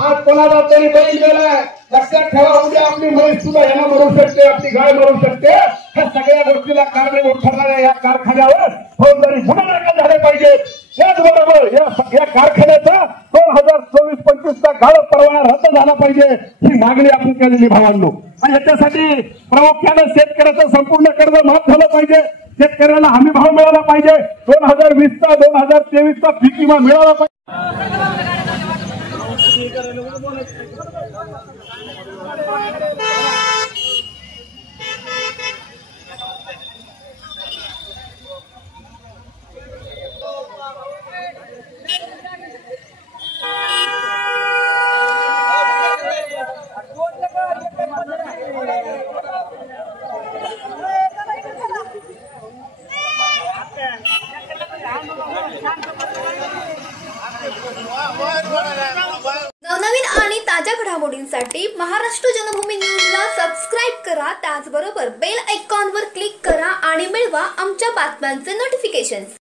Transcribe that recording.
आज कोणाला तरी बैल गेलाय, लक्षात ठेवा, उद्या आपली म्हैस सुद्धा यांना मरू शकते, आपली गाय मरू शकते. ह्या सगळ्या गोष्टीला कारणीभूत ठरणाऱ्या या कारखान्यावर फौजदारी गुन्हे दाखल झाले पाहिजेत. त्याचबरोबर या कारखान्याचा 2024-25चा गाळप परवाना रद्द झाला पाहिजे, ही मागणी आपण केलेली भावांनो. आणि याच्यासाठी प्रामुख्याने शेतकऱ्याचं संपूर्ण कर्ज माफ झालं पाहिजे, शेतकऱ्याला हमी भाव मिळाला पाहिजे, 2020चा 2023चा पीक विमा मिळाला पाहिजे. नवनवीन आणि ताज्या घडामोडींसाठी महाराष्ट्र जनभूमी न्यूजला सबस्क्राईब करा. त्याचबरोबर बेल आयकॉनवर क्लिक करा आणि मिळवा आमच्या बातम्यांचे नोटिफिकेशन्स.